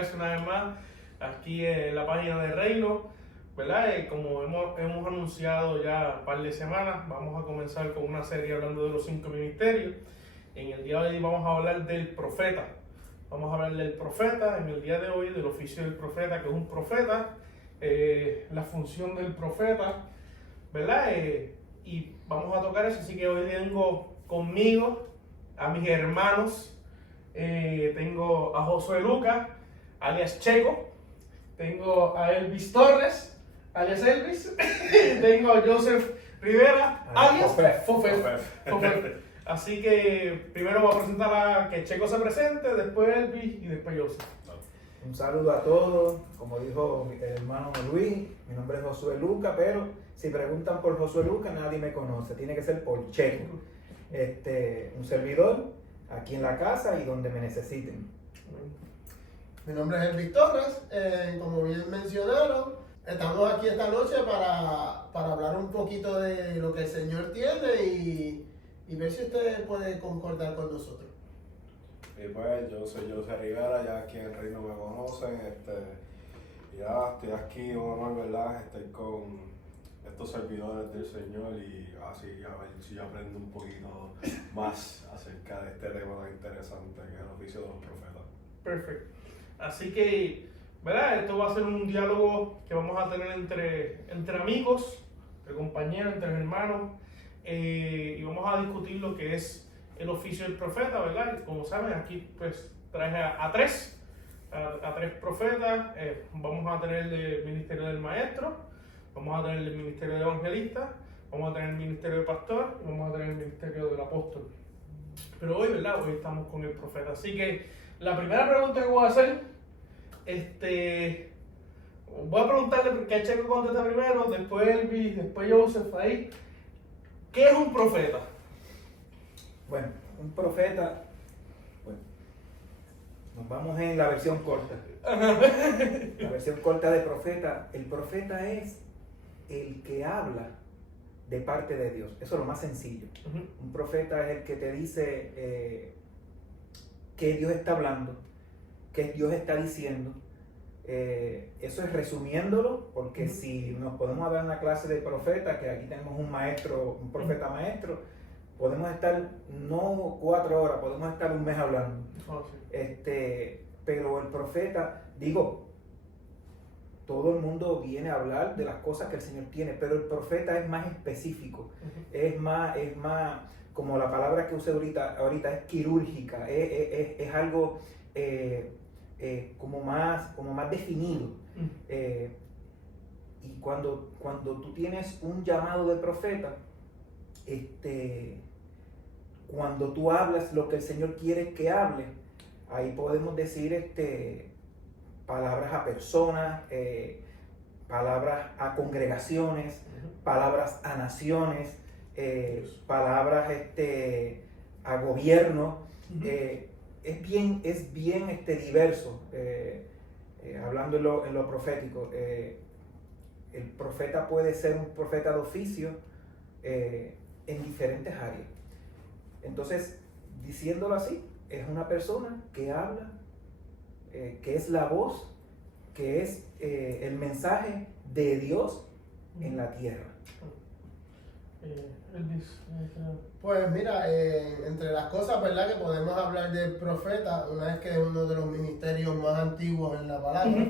congregarse una vez más aquí en la página de Reino, ¿verdad? Como hemos anunciado ya un par de semanas, vamos a comenzar con una serie hablando de los 5 ministerios. En el día de hoy vamos a hablar del profeta. Vamos a hablar del profeta en el día de hoy, del oficio del profeta, que es un profeta, la función del profeta, ¿verdad? Y vamos a tocar eso, así que hoy tengo conmigo a mis hermanos. Tengo a Josué Lucas, alias Checo. Tengo a Elvis Torres, alias Elvis. Tengo a Joseph Rivera, alias Fofet. Así que primero voy a presentar a que Checo se presente, después Elvis y después Joseph. Un saludo a todos, como dijo mi hermano Luis, mi nombre es Josué Lucas, pero si preguntan por Josué Lucas nadie me conoce, tiene que ser por Checo. Un servidor aquí en la casa y donde me necesiten. Mi nombre es Elvis Torres, como bien mencionaron, estamos aquí esta noche para hablar un poquito de lo que el Señor tiene y ver si usted puede concordar con nosotros. Y pues yo soy José Rivera, ya aquí en el Reino me conocen, ya estoy aquí, honor, ¿verdad? Estoy con estos servidores del Señor y así a ver si yo aprendo un poquito más acerca de este tema tan interesante que es el oficio de los profetas. Perfecto. Así que, ¿verdad? Esto va a ser un diálogo que vamos a tener entre amigos, entre compañeros, entre hermanos, y vamos a discutir lo que es el oficio del profeta, ¿verdad? Como saben, aquí pues traje a tres profetas. Vamos a tener el ministerio del maestro, vamos a tener el ministerio de evangelista, vamos a tener el ministerio de pastor y vamos a tener el ministerio del apóstol. Pero hoy, ¿verdad? Hoy estamos con el profeta. Así que la primera pregunta que voy a hacer, voy a preguntarle que Checo contesta primero, después Elvis, después Joseph ahí. ¿Qué es un profeta? Bueno, un profeta, nos vamos en la versión corta. La versión corta de profeta. El profeta es el que habla de parte de Dios. Eso es lo más sencillo. Un profeta es el que te dice que Dios está hablando, que Dios está diciendo. Eso es resumiéndolo, porque si nos podemos dar una clase de profeta, que aquí tenemos un maestro, un profeta maestro, podemos estar no 4 horas, podemos estar un mes hablando. Pero el profeta, todo el mundo viene a hablar de las cosas que el Señor tiene, pero el profeta es más específico, es más, como la palabra que usé ahorita es quirúrgica, es algo como más definido. Y cuando tú tienes un llamado de profeta, cuando tú hablas lo que el Señor quiere que hable, ahí podemos decir palabras a personas, palabras a congregaciones, palabras a naciones, palabras a gobierno. Es bien diverso, hablando en lo profético. El profeta puede ser un profeta de oficio en diferentes áreas. Entonces, diciéndolo así, es una persona que habla, que es la voz, que es el mensaje de Dios en la tierra. Pues mira, entre las cosas, ¿verdad?, que podemos hablar del profeta, una vez que es uno de los ministerios más antiguos en la palabra,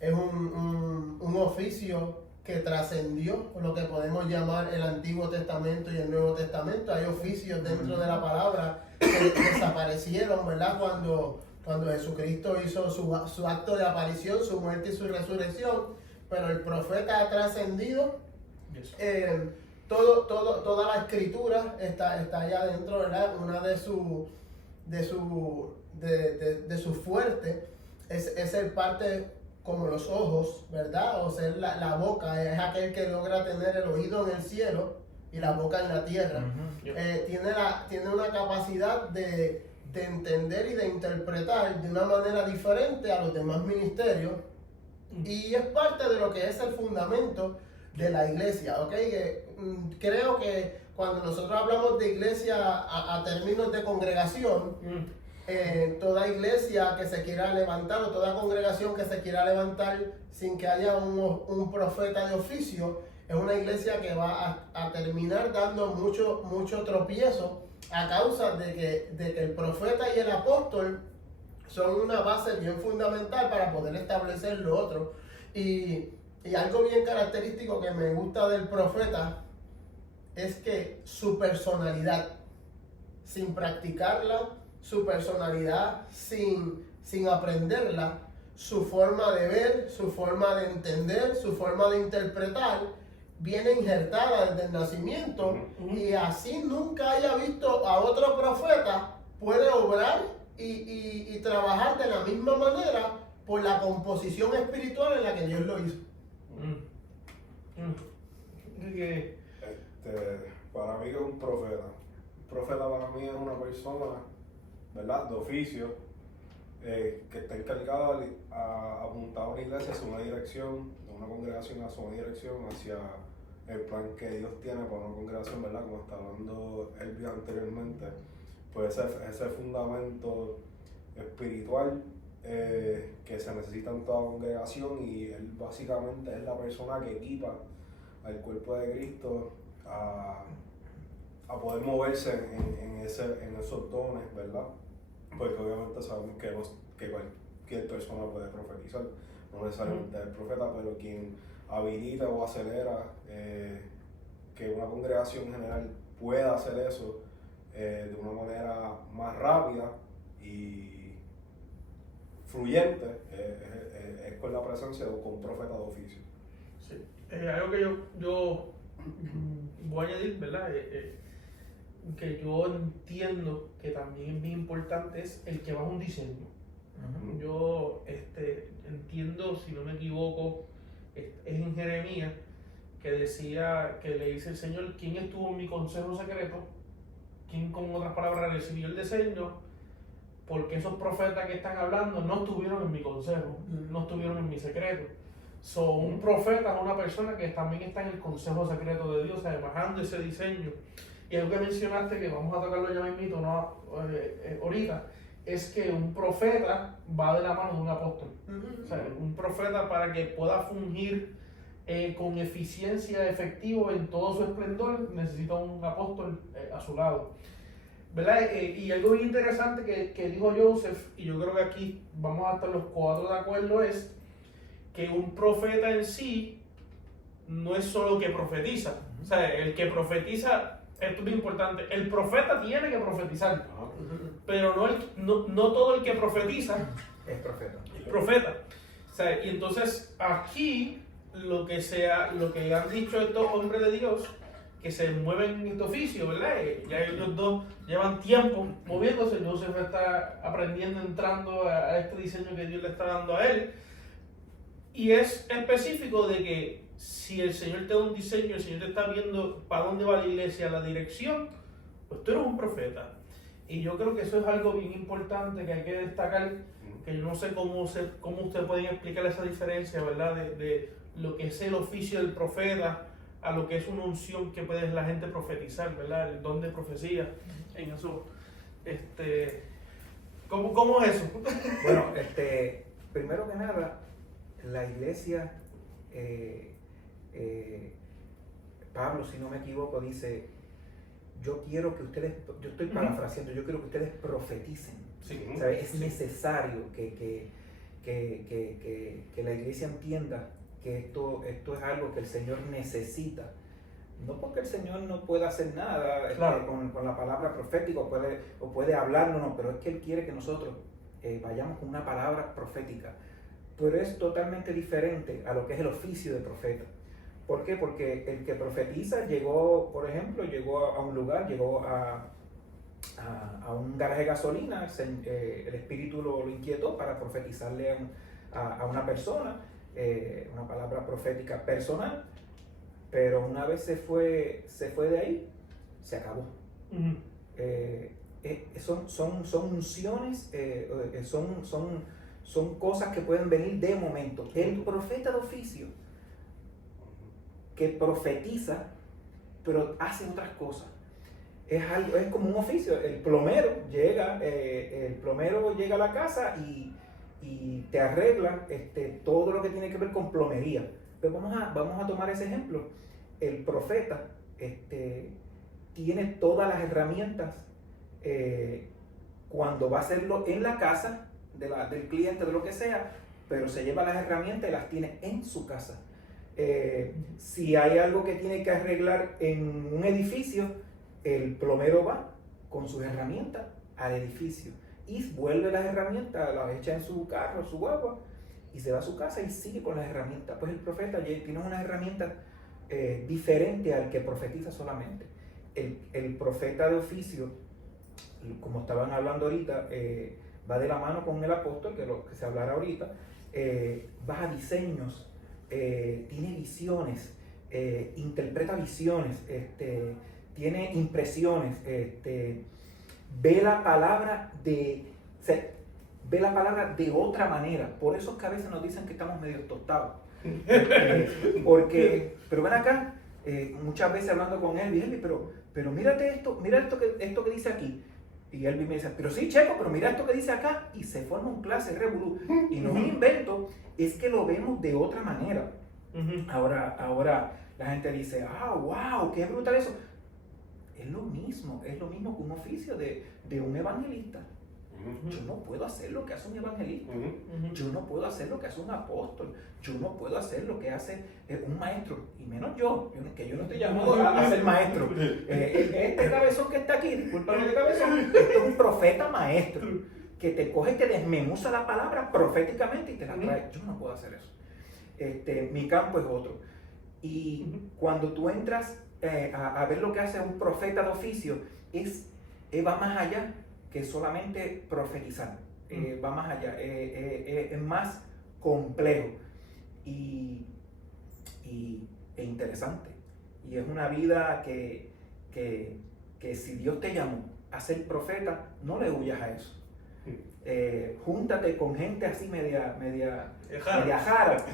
es un oficio que trascendió lo que podemos llamar el Antiguo Testamento y el Nuevo Testamento. Hay oficios dentro de la palabra que desaparecieron, ¿verdad?, cuando Jesucristo hizo su acto de aparición, su muerte y su resurrección, pero el profeta ha trascendido. Toda la escritura está allá adentro, ¿verdad? Una de sus fuertes es ser parte como los ojos, ¿verdad? O ser la boca, es aquel que logra tener el oído en el cielo y la boca en la tierra. Tiene una capacidad de entender y de interpretar de una manera diferente a los demás ministerios, y es parte de lo que es el fundamento de la iglesia, ¿ok? Creo que cuando nosotros hablamos de iglesia a términos de congregación, toda iglesia que se quiera levantar o toda congregación que se quiera levantar sin que haya un profeta de oficio, es una iglesia que va a terminar dando mucho tropiezo a causa de que el profeta y el apóstol son una base bien fundamental para poder establecer lo otro. Y algo bien característico que me gusta del profeta es que su personalidad, sin practicarla, su personalidad sin aprenderla, su forma de ver, su forma de entender, su forma de interpretar, viene injertada desde el nacimiento, y así nunca haya visto a otro profeta, puede obrar y trabajar de la misma manera por la composición espiritual en la que Dios lo hizo. Para mí que es un profeta. Un profeta para mí es una persona, ¿verdad?, de oficio, que está encargada a apuntar a una iglesia hacia una dirección, a una congregación hacia una dirección, hacia el plan que Dios tiene para una congregación, ¿verdad? Como está hablando Elvia anteriormente, pues ese fundamento espiritual que se necesita en toda congregación, y él básicamente es la persona que equipa al cuerpo de Cristo a poder moverse en esos dones, ¿verdad? Porque obviamente sabemos que cualquier persona puede profetizar, no necesariamente el profeta, pero quien habilita o acelera que una congregación en general pueda hacer eso de una manera más rápida y fluyente, es con la presencia de un profeta de oficio. Sí. Algo que yo voy a añadir, ¿verdad? Que yo entiendo que también es bien importante es el que va a un diseño. Yo entiendo, si no me equivoco, es en Jeremías, que decía, que le dice el Señor: ¿quién estuvo en mi consejo secreto? ¿Quién, con otras palabras, recibió el diseño? Porque esos profetas que están hablando no estuvieron en mi consejo, no estuvieron en mi secreto. Un profeta es una persona que también está en el consejo secreto de Dios, bajando ese diseño. Y algo que mencionaste, que vamos a tocarlo ya mismito, ¿no? Ahorita, es que un profeta va de la mano de un apóstol. O sea, un profeta, para que pueda fungir con eficiencia, efectivo en todo su esplendor, necesita un apóstol a su lado, ¿verdad? Y algo bien interesante que dijo Joseph, y yo creo que aquí vamos a estar los cuatro de acuerdo, es que un profeta en sí no es solo que profetiza. O sea, el que profetiza, esto es muy importante, el profeta tiene que profetizar, pero no todo el que profetiza es profeta. Es profeta. O sea, y entonces aquí lo que han dicho estos hombres de Dios que se mueven en este oficio, ¿verdad? Ya ellos dos llevan tiempo moviéndose. Joseph está aprendiendo, entrando a este diseño que Dios le está dando a él. Y es específico de que si el Señor te da un diseño, el Señor te está viendo para dónde va la iglesia, la dirección, pues tú eres un profeta. Y yo creo que eso es algo bien importante que hay que destacar, que yo no sé cómo ustedes pueden explicar esa diferencia, ¿verdad? De lo que es el oficio del profeta a lo que es una unción que puede la gente profetizar, ¿verdad? El don de profecía en eso. ¿Cómo es eso? Bueno, primero que nada, la iglesia, Pablo, si no me equivoco, dice: yo quiero que ustedes, yo estoy parafraseando, yo quiero que ustedes profeticen. Sí. Es necesario que la iglesia entienda que esto es algo que el Señor necesita. No porque el Señor no pueda hacer nada Claro. con la palabra profética o puede hablarnos, no, pero es que Él quiere que nosotros vayamos con una palabra profética. Pero es totalmente diferente a lo que es el oficio de profeta. ¿Por qué? Porque el que profetiza llegó, por ejemplo, a un lugar, llegó a un garaje de gasolina, el Espíritu lo inquietó para profetizarle a una persona, una palabra profética personal, pero una vez se fue de ahí, se acabó. Son unciones, son cosas que pueden venir de momento. El profeta de oficio, que profetiza, pero hace otras cosas. es algo, es como un oficio. El plomero llega a la casa y te arregla todo lo que tiene que ver con plomería. Pero vamos a tomar ese ejemplo. El profeta tiene todas las herramientas cuando va a hacerlo en la casa del cliente, de lo que sea, pero se lleva las herramientas y las tiene en su casa. Si hay algo que tiene que arreglar en un edificio, el plomero va con sus herramientas al edificio y vuelve las herramientas, las echa en su carro, su guagua, y se va a su casa y sigue con las herramientas. Pues el profeta tiene unas herramientas diferentes al que profetiza solamente. El profeta de oficio, como estaban hablando ahorita, va de la mano con el apóstol, que es lo que se hablará ahorita, va a diseños, tiene visiones, interpreta visiones, tiene impresiones, ve la palabra de otra manera. Por eso es que a veces nos dicen que estamos medio tostados. Pero ven acá, muchas veces hablando con Elvi, pero mírate esto, mira esto que dice aquí. Y Elvi me dice, pero sí, Checo, pero mira esto que dice acá. Y se forma un clase revolú. Y no es un invento, es que lo vemos de otra manera. Ahora la gente dice, wow, qué brutal eso. Es lo mismo que un oficio de un evangelista. Yo no puedo hacer lo que hace un evangelista. Yo no puedo hacer lo que hace un apóstol. Yo no puedo hacer lo que hace un maestro. Y menos yo que yo no estoy llamado a ser maestro. Este cabezón que está aquí, discúlpame de cabezón, este es un profeta maestro que te coge, que desmenuza la palabra proféticamente y te la trae. Yo no puedo hacer eso. Mi campo es otro. Y cuando tú entras a ver lo que hace un profeta de oficio, va más allá que solamente profetizar. Va más allá, es más complejo e interesante. Y es una vida que si Dios te llamó a ser profeta, no le huyas a eso. Júntate con gente así media jara,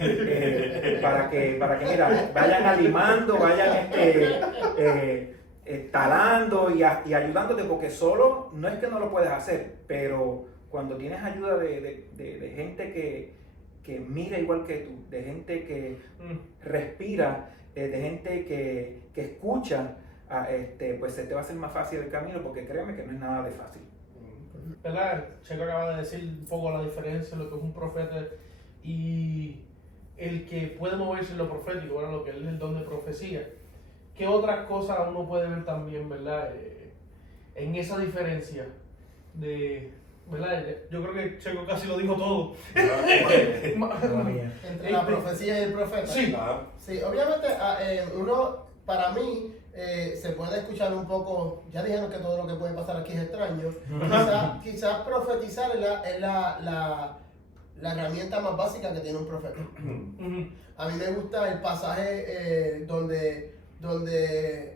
para que mira, vayan animando, vayan talando y ayudándote, porque solo no es que no lo puedes hacer, pero cuando tienes ayuda de gente que mira igual que tú, de gente que respira, de gente que escucha, pues se te va a hacer más fácil el camino, porque créeme que no es nada de fácil. ¿Verdad? Checo acaba de decir un poco la diferencia en lo que es un profeta y el que puede moverse en lo profético, ¿verdad? Lo que es el don de profecía. ¿Qué otras cosas uno puede ver también, verdad? En esa diferencia ¿verdad? Yo creo que Checo casi lo dijo todo. Entre la profecía y el profeta. Sí. Sí, obviamente uno, para mí, se puede escuchar un poco, ya dijeron que todo lo que puede pasar aquí es extraño. Quizás profetizar es la herramienta más básica que tiene un profeta. A mí me gusta el pasaje donde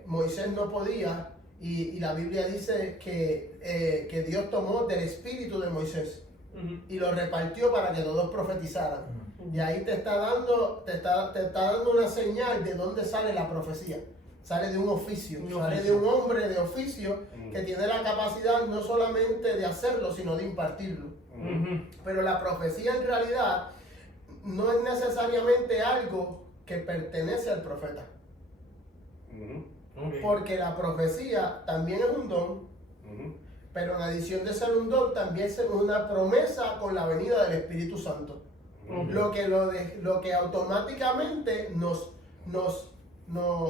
Moisés no podía y la Biblia dice que Dios tomó del espíritu de Moisés y lo repartió para que todos profetizaran. Y ahí te está dando una señal de dónde sale la profecía. Sale de un oficio, sale de un hombre de oficio que tiene la capacidad no solamente de hacerlo, sino de impartirlo. Pero la profecía en realidad no es necesariamente algo que pertenece al profeta. Porque la profecía también es un don, pero en adición de ser un don, también es una promesa con la venida del Espíritu Santo. Lo que automáticamente nos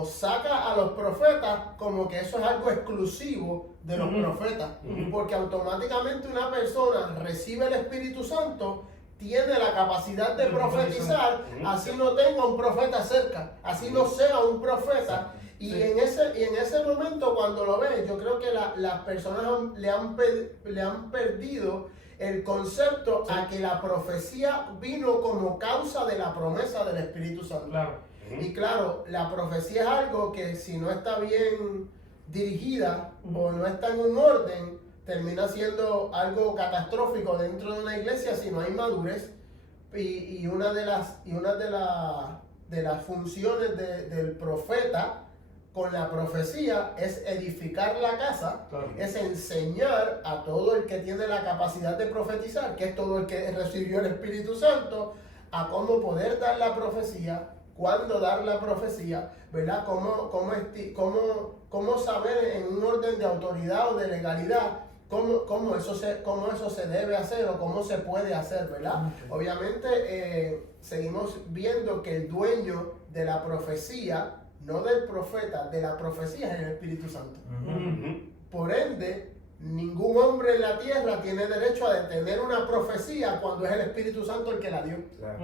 saca a los profetas como que eso es algo exclusivo de los profetas, porque automáticamente una persona recibe el Espíritu Santo, tiene la capacidad de profetizar, así no tenga un profeta cerca, así no sea un profeta. Y en ese momento, cuando lo ven, yo creo que las personas le han perdido el concepto a que la profecía vino como causa de la promesa del Espíritu Santo. Claro. Y claro, la profecía es algo que si no está bien dirigida o no está en un orden, termina siendo algo catastrófico dentro de una iglesia si no hay madurez. Y una de las funciones del profeta con la profecía es edificar la casa, Claro. es enseñar a todo el que tiene la capacidad de profetizar, que es todo el que recibió el Espíritu Santo, a cómo poder dar la profecía, cuándo dar la profecía, ¿verdad? Cómo saber en un orden de autoridad o de legalidad cómo eso se debe hacer o cómo se puede hacer, ¿verdad? Obviamente seguimos viendo que el dueño de la profecía, no del profeta, de la profecía es el Espíritu Santo. Por ende, ningún hombre en la tierra tiene derecho a detener una profecía cuando es el Espíritu Santo el que la dio. Claro.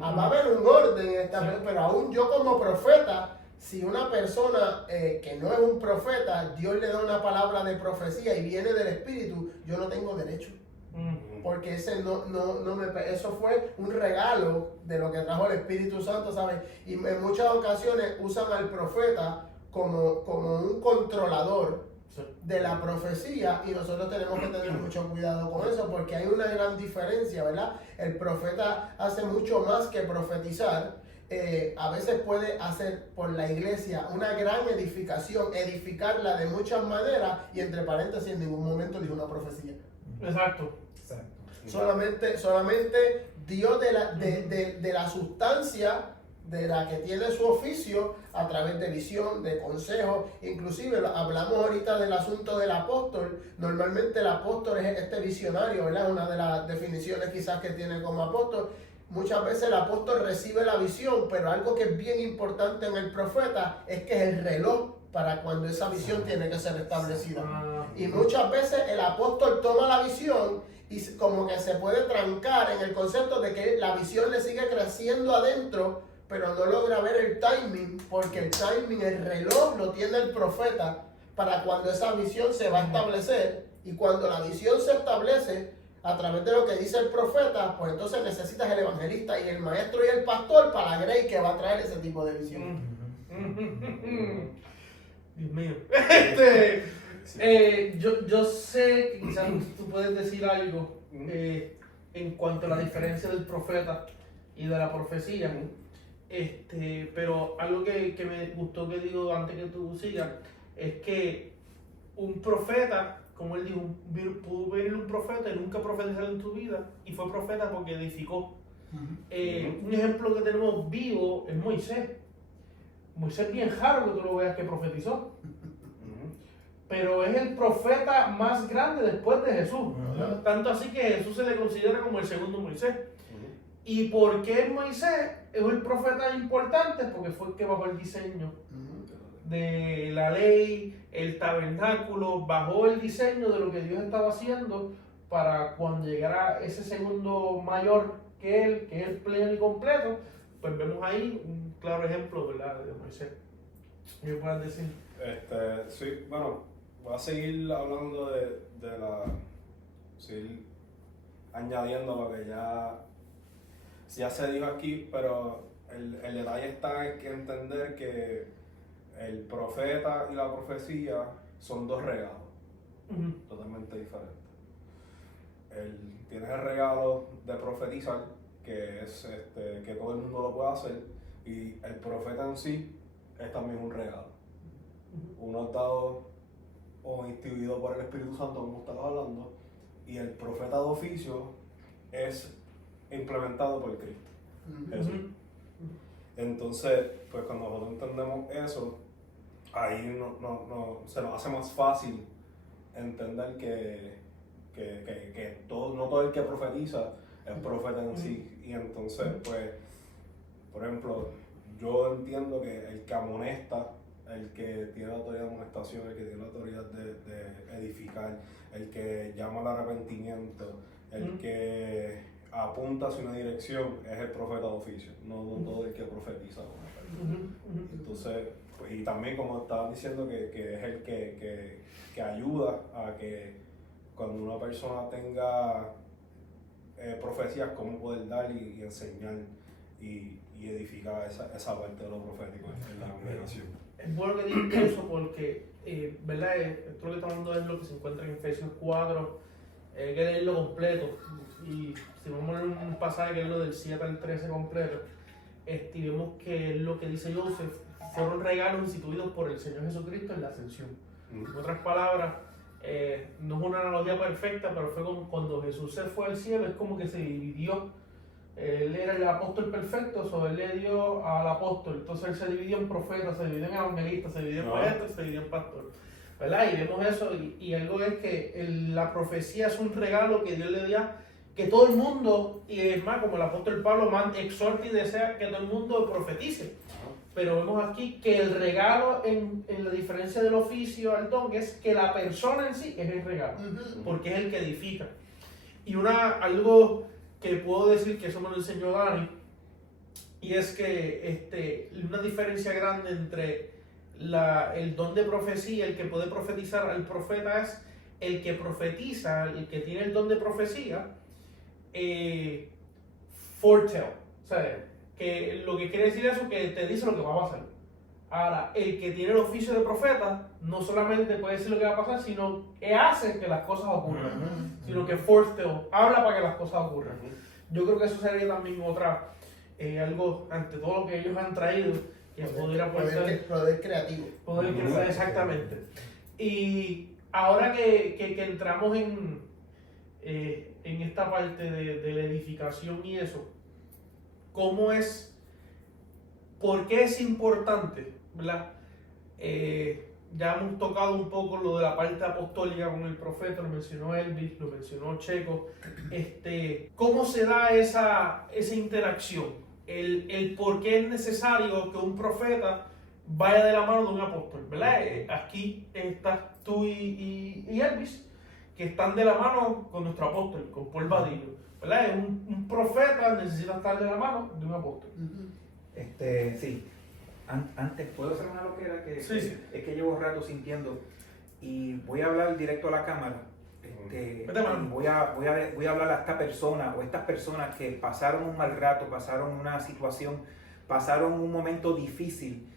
Va a haber un orden en esta Sí. pero aún yo como profeta, si una persona que no es un profeta, Dios le da una palabra de profecía y viene del Espíritu, yo no tengo derecho. Porque ese eso fue un regalo de lo que trajo el Espíritu Santo, ¿sabes? Y en muchas ocasiones usan al profeta como un controlador Sí. de la profecía, y nosotros tenemos que tener mucho cuidado con eso porque hay una gran diferencia, ¿verdad? El profeta hace mucho más que profetizar. A veces puede hacer por la iglesia una gran edificación, edificarla de muchas maneras, y entre paréntesis en ningún momento dijo una profecía. Exacto. Exacto. Solamente dio de la sustancia de la que tiene su oficio a través de visión, de consejo. Inclusive hablamos ahorita del asunto del apóstol. Normalmente el apóstol es este visionario, ¿verdad? Una de las definiciones quizás que tiene como apóstol. Muchas veces el apóstol recibe la visión, pero algo que es bien importante en el profeta es que es el reloj para cuando esa visión tiene que ser establecida. Y muchas veces el apóstol toma la visión y como que se puede trancar en el concepto de que la visión le sigue creciendo adentro, pero no logra ver el timing, porque el timing, el reloj lo tiene el profeta para cuando esa visión se va a establecer. Y cuando la visión se establece a través de lo que dice el profeta, pues entonces necesitas el evangelista y el maestro y el pastor para la grey que va a traer ese tipo de visión. Dios mío. Yo sé que quizás tú puedes decir algo en cuanto a la diferencia del profeta y de la profecía. Pero algo que me gustó que digo antes que tú sigas es que un profeta, como él dijo, pudo venir un profeta y nunca profetizar en tu vida, y fue profeta porque edificó. Un ejemplo que tenemos vivo es Moisés. Moisés bien raro que tú lo veas que profetizó, pero es el profeta más grande después de Jesús. Tanto así que Jesús se le considera como el segundo Moisés. ¿Y por qué Moisés es el profeta importante? Porque fue el que bajó el diseño de la ley, el tabernáculo, bajó el diseño de lo que Dios estaba haciendo para cuando llegara ese segundo mayor que él, que es el pleno y completo. Pues vemos ahí un claro ejemplo, ¿verdad?, de Moisés. ¿Qué puedes decir? Sí, bueno, voy a seguir hablando de la... seguir añadiendo lo que ya se dijo aquí, pero el detalle está en que entender que el profeta y la profecía son dos regalos totalmente diferentes. Tienes el regalo de profetizar, que es que todo el mundo lo puede hacer, y el profeta en sí es también un regalo. Uno es dado o instituido por el Espíritu Santo, como estabas hablando, y el profeta de oficio es implementado por Cristo. Jesús. Entonces, pues cuando nosotros entendemos eso, ahí se nos hace más fácil entender que no todo el que profetiza es profeta en sí. Y entonces, pues, por ejemplo, yo entiendo que el que amonesta, el que tiene la autoridad de amonestación, el que tiene la autoridad de edificar, el que llama al arrepentimiento, el que apunta hacia una dirección, es el profeta de oficio, no todo el que profetiza. Entonces, pues, y también como estabas diciendo que es el que ayuda a que cuando una persona tenga profecías, cómo poder dar y enseñar y edificar esa parte de lo profético en la congregación. Es bueno que digas eso porque, ¿verdad? Esto lo que estamos hablando es lo que se encuentra en Efesios 4, hay que leerlo completo. Y si vamos a leer un pasaje que es lo del 7 al 13 completo, vemos que es lo que dice Joseph, fueron regalos instituidos por el Señor Jesucristo en la ascensión. En otras palabras, no es una analogía perfecta, pero fue como cuando Jesús se fue al cielo, es como que se dividió. Él era el apóstol perfecto, él le dio al apóstol, entonces él se dividió en profeta, se dividió en evangelista, se dividió en maestro, se dividió en pastor, ¿verdad? Y vemos eso, y algo es que la profecía es un regalo que Dios le da, que todo el mundo, y es más, como el apóstol Pablo exhorta y desea que todo el mundo profetice. Pero vemos aquí que el regalo, en la diferencia del oficio al don, es que la persona en sí es el regalo, porque es el que edifica. Y algo que puedo decir, que eso me lo enseñó Dani, y es que una diferencia grande entre el don de profecía, el que puede profetizar al profeta, es el que profetiza, el que tiene el don de profecía, foretell, o sea, que lo que quiere decir eso, que te dice lo que va a pasar. Ahora, el que tiene el oficio de profeta no solamente puede decir lo que va a pasar, sino que hace que las cosas ocurran, sino que foretell, habla para que las cosas ocurran. Yo creo que eso sería también algo, ante todo lo que ellos han traído, que pudiera poder creativo. Poder crecer, exactamente. Y ahora que entramos en esta parte de la edificación y eso, ¿por qué es importante, ¿verdad? Ya hemos tocado un poco lo de la parte apostólica con el profeta, lo mencionó Elvis, lo mencionó Checo. ¿Cómo se da esa interacción? El por qué es necesario que un profeta vaya de la mano de un apóstol, ¿verdad? Aquí estás tú y Elvis, que están de la mano con nuestro apóstol, con Paul Badillo, ¿verdad? Un profeta necesita estar de la mano de un apóstol. Sí. Antes, ¿puedo hacer una loquera? Sí. Es que llevo rato sintiendo, y voy a hablar directo a la cámara. Voy a hablar a esta persona o estas personas que pasaron un mal rato, pasaron una situación, pasaron un momento difícil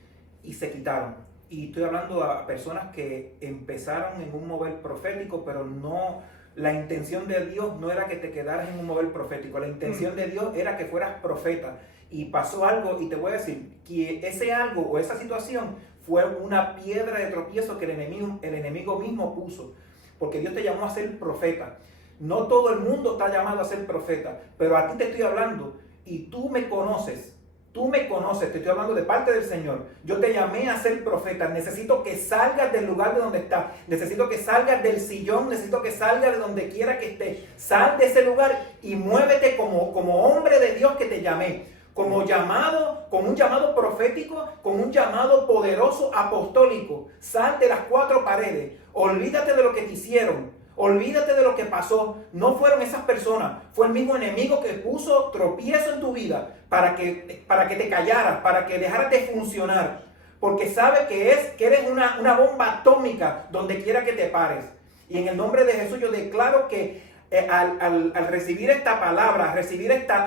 y se quitaron. Y estoy hablando a personas que empezaron en un mover profético, pero no, la intención de Dios no era que te quedaras en un mover profético, la intención de Dios era que fueras profeta. Y pasó algo, y te voy a decir que ese algo o esa situación fue una piedra de tropiezo que el enemigo mismo puso. Porque Dios te llamó a ser profeta. No todo el mundo está llamado a ser profeta, pero a ti te estoy hablando y tú me conoces, te estoy hablando de parte del Señor. Yo te llamé a ser profeta. Necesito que salgas del lugar de donde estás, necesito que salgas del sillón, necesito que salgas de donde quiera que estés. Sal de ese lugar y muévete como hombre de Dios que te llamé. Con un llamado profético, con un llamado poderoso apostólico. Sal de las cuatro paredes, olvídate de lo que te hicieron, olvídate de lo que pasó. No fueron esas personas, fue el mismo enemigo que puso tropiezo en tu vida para que te callaras, para que dejaras de funcionar, porque sabe que eres una bomba atómica donde quiera que te pares. Y en el nombre de Jesús yo declaro que al recibir esta palabra, recibir esta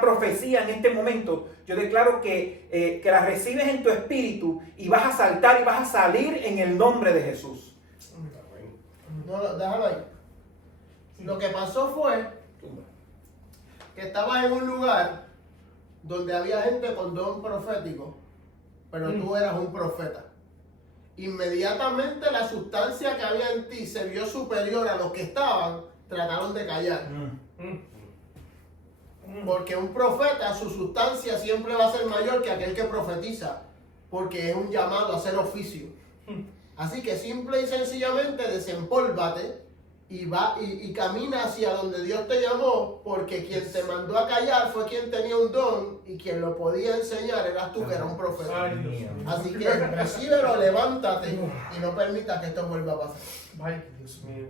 profecía en este momento, yo declaro que la recibes en tu espíritu y vas a saltar y vas a salir en el nombre de Jesús. No, déjalo ahí. Lo que pasó fue que estabas en un lugar donde había gente con don profético, pero tú eras un profeta. Inmediatamente la sustancia que había en ti se vio superior a los que estaban, trataron de callar. Porque un profeta, su sustancia siempre va a ser mayor que aquel que profetiza, porque es un llamado a hacer oficio. Así que simple y sencillamente desempólvate y camina hacia donde Dios te llamó, porque quien te mandó a callar fue quien tenía un don, y quien lo podía enseñar eras tú, que era un profeta. Así que recíbelo, levántate y no permitas que esto vuelva a pasar. Ay, Dios mío.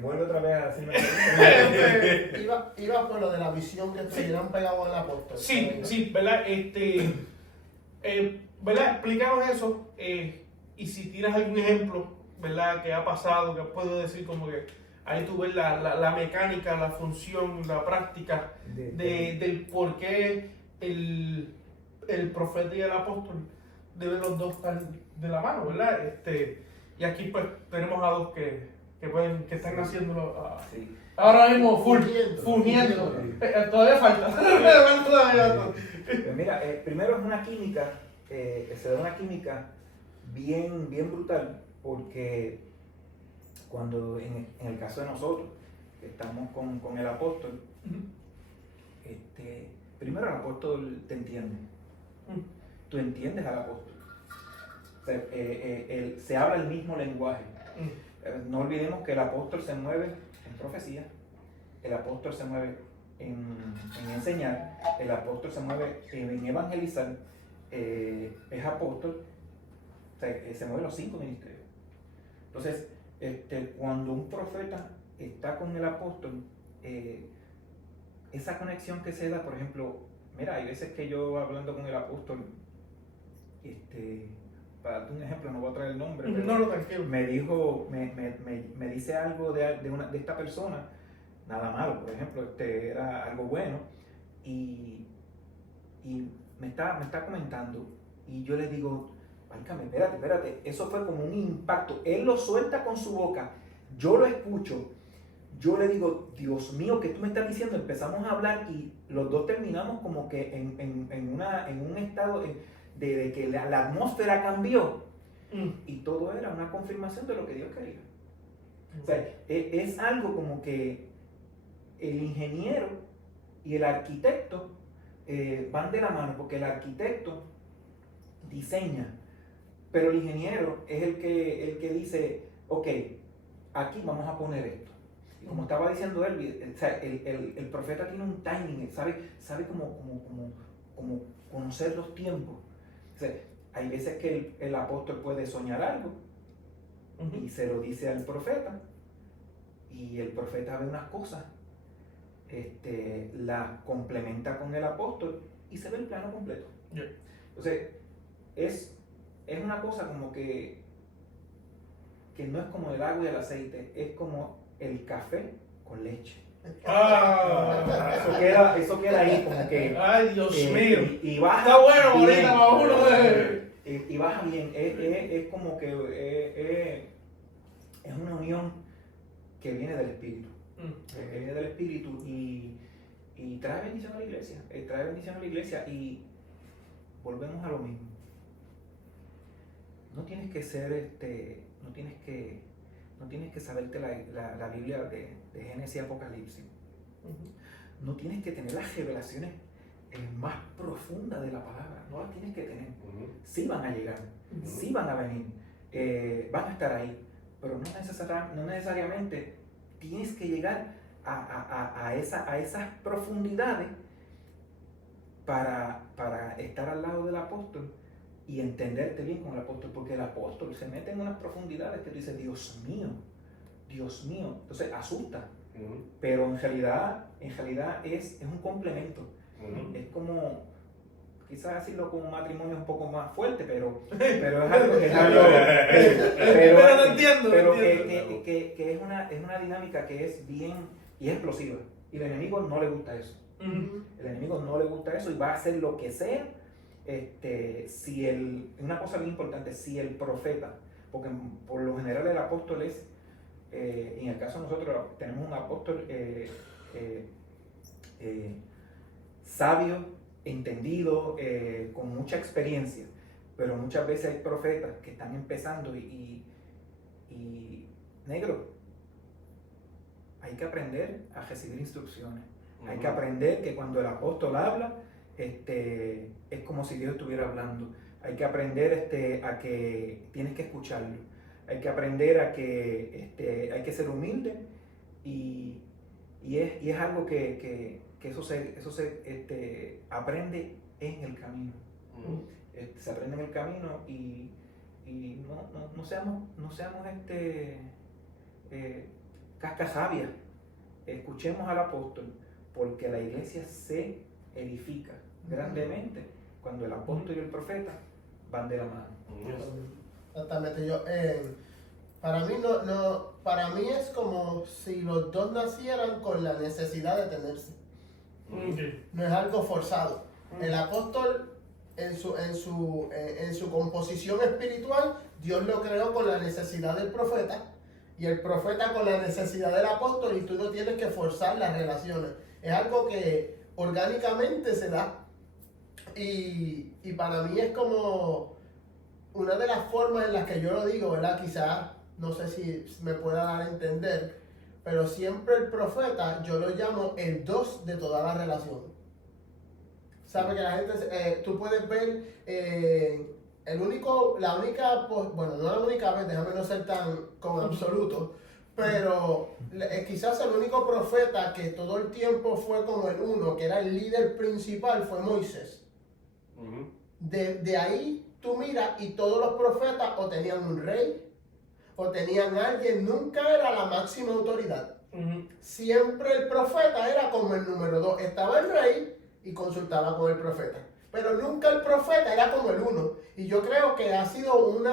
Vuelve otra vez a decirme. Iba por lo de la visión que te hubieran pegado al apóstol. Sí, ¿verdad? ¿Verdad? Explícanos eso, y si tienes algún ejemplo, ¿verdad? Que ha pasado, que puedo decir como que ahí tú ves la mecánica, la función, la práctica del por qué el profeta y el apóstol deben los dos estar de la mano, ¿verdad? Y aquí pues tenemos a dos que que están haciéndolo Sí. ahora mismo Fungiendo. fungiendo. Todavía falta. Pues mira, primero es una química, se da una química bien brutal, porque cuando en el caso de nosotros, que estamos con el apóstol, primero el apóstol te entiende. Tú entiendes al apóstol. O sea, se habla el mismo lenguaje. No olvidemos que el apóstol se mueve en profecía, el apóstol se mueve en enseñar, el apóstol se mueve en evangelizar, es apóstol, o sea, se mueven los 5 ministerios. Entonces, cuando un profeta está con el apóstol, esa conexión que se da, por ejemplo, mira, hay veces que yo hablando con el apóstol, para darte un ejemplo, no voy a traer el nombre, pero No, tranquilo. me dijo, me dice algo de esta persona, nada malo, por ejemplo, era algo bueno, y me está comentando, y yo le digo, válgame, espérate, eso fue como un impacto, él lo suelta con su boca, yo lo escucho, yo le digo, Dios mío, ¿qué tú me estás diciendo? Empezamos a hablar y los dos terminamos como que en un estado de que la atmósfera cambió, y todo era una confirmación de lo que Dios quería. O sea, es algo como que el ingeniero y el arquitecto van de la mano, porque el arquitecto diseña, pero el ingeniero es el que dice, ok, aquí vamos a poner esto. Y como estaba diciendo él, o sea, el profeta tiene un timing, sabe cómo conocer los tiempos. O sea, hay veces que el apóstol puede soñar algo y se lo dice al profeta, y el profeta ve unas cosas, las complementa con el apóstol y se ve el plano completo. Yeah. Entonces, es una cosa como que no es como el agua y el aceite, es como el café con leche. Eso queda ahí como que... Ay, Dios mío. Y baja Está bueno bien, ahorita para uno y baja bien, es como que es una unión que viene del Espíritu. Que viene del Espíritu y trae bendición a la iglesia. Y volvemos a lo mismo. No tienes que ser, no tienes que saberte la Biblia de Génesis y Apocalipsis. No tienes que tener las revelaciones más profundas de la palabra. No las tienes que tener. Sí van a llegar, sí van a venir, van a estar ahí, pero no necesariamente tienes que llegar a esas profundidades para estar al lado del apóstol y entenderte bien con el apóstol, porque el apóstol se mete en unas profundidades que tú dices, Dios mío, entonces asusta, pero en realidad es un complemento, es como, quizás decirlo con un matrimonio un poco más fuerte, pero es algo Pero te entiendo. que es una dinámica que es bien y es explosiva, y el enemigo no le gusta eso. El enemigo no le gusta eso y va a hacer lo que sea. Una cosa bien importante, si el profeta, porque por lo general el apóstol es, en el caso de nosotros tenemos un apóstol sabio, entendido, con mucha experiencia, pero muchas veces hay profetas que están empezando y negro, hay que aprender a recibir instrucciones. Hay que aprender que cuando el apóstol habla, es como si Dios estuviera hablando. Hay que aprender a que tienes que escucharlo. Hay que aprender a que hay que ser humilde y es algo que eso se aprende en el camino. Se aprende en el camino y no seamos cascasabias. Escuchemos al apóstol, porque la iglesia se edifica grandemente cuando el apóstol y el profeta van de la mano. Exactamente. Para mí es como si los dos nacieran con la necesidad de tenerse. No es algo forzado. El apóstol en su composición espiritual, Dios lo creó con la necesidad del profeta. y el profeta con la necesidad del apóstol, y tú no tienes que forzar las relaciones. Es algo que orgánicamente se da. Y para mí es como una de las formas en las que yo lo digo, ¿verdad? Quizás, no sé si me pueda dar a entender, pero siempre el profeta yo lo llamo el 2 de toda la relación. Sabe que la gente, tú puedes ver, no la única vez, déjame no ser tan con absoluto, pero quizás el único profeta que todo el tiempo fue como el uno, que era el líder principal, fue Moisés. De ahí tú miras y todos los profetas o tenían un rey o tenían alguien, nunca era la máxima autoridad. Siempre el profeta era como el número 2, estaba el rey y consultaba con el profeta, pero nunca el profeta era como el 1. Y yo creo que ha sido un